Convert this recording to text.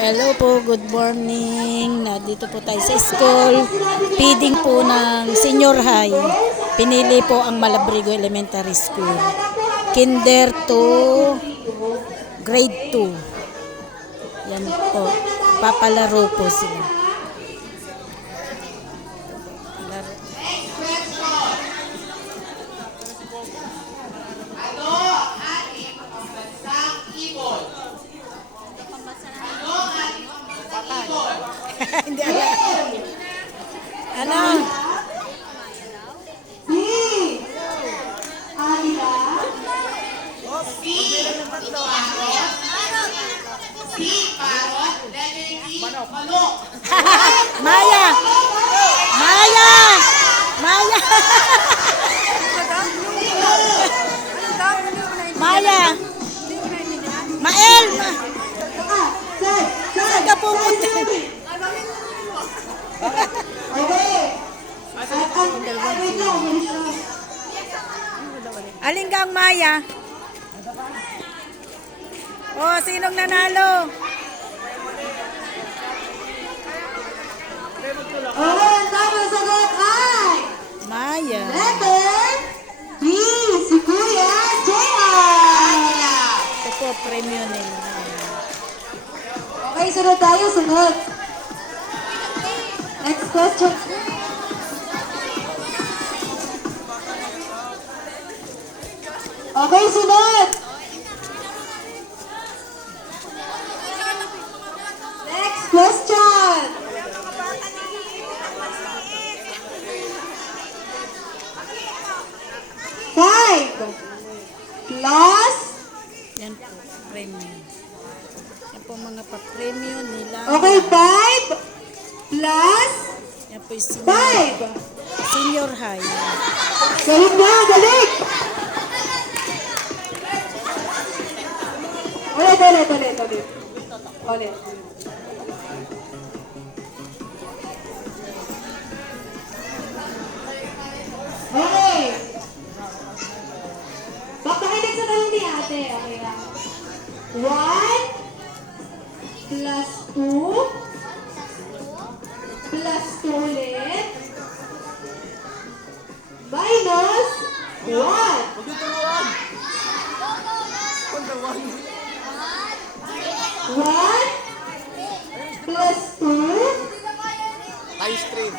Hello po, good morning. Nandito po tayo sa school. Feeding po ng senior high. Pinili po ang Malabrigo Elementary School. Kinder to grade 2. Yan po. Papalaro po sila. Hindi alam. Ano? Maya! Maya! Maya! Maya! Mael! Saan ka pumunta? Alin ka ang Maya? Oh, sinong nanalo? Ang tamang sagot ay Maya. letter B, si Kuya J.R. Ito po, premium nila. Okay, sunod tayo, sunod. Next question. Okay, sunod. Next question. Five plus. Yan po, premium. Yan po mga pa-premium nila. Okay, 5 plus Yan po yung 5. senior high. Galing na, galing. Ulit. Ulit. Okay. Papakinig sa tanong ni ate. Okay na. 1 plus 2 plus 2 ulit minus 1. 1 plus 2 Ice cream.